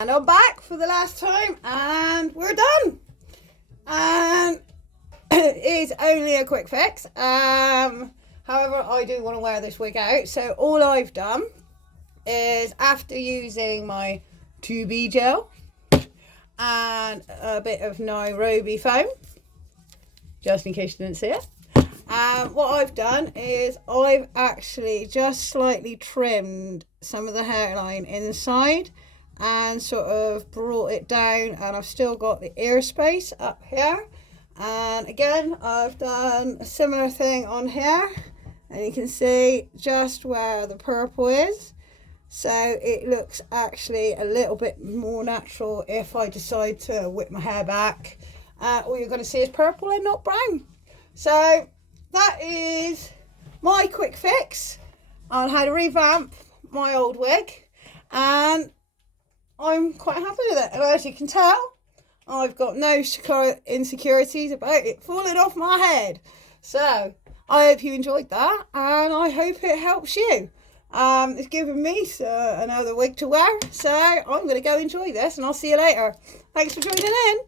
And I'm back for the last time and we're done. And it's only a quick fix. However, I do want to wear this wig out. So all I've done is, after using my 2B gel and a bit of Nairobi foam, just in case you didn't see it, what I've done is I've actually just slightly trimmed some of the hairline inside and sort of brought it down, and I've still got the ear space up here. And again, I've done a similar thing on here, and you can see just where the purple is, so it looks actually a little bit more natural if I decide to whip my hair back. All you're going to see is purple and not brown. So that is my quick fix on how to revamp my old wig, and I'm quite happy with it. And as you can tell, I've got no insecurities about it falling off my head. So I hope you enjoyed that, and I hope it helps you. It's given me another wig to wear, so I'm going to go enjoy this, and I'll see you later. Thanks for joining in.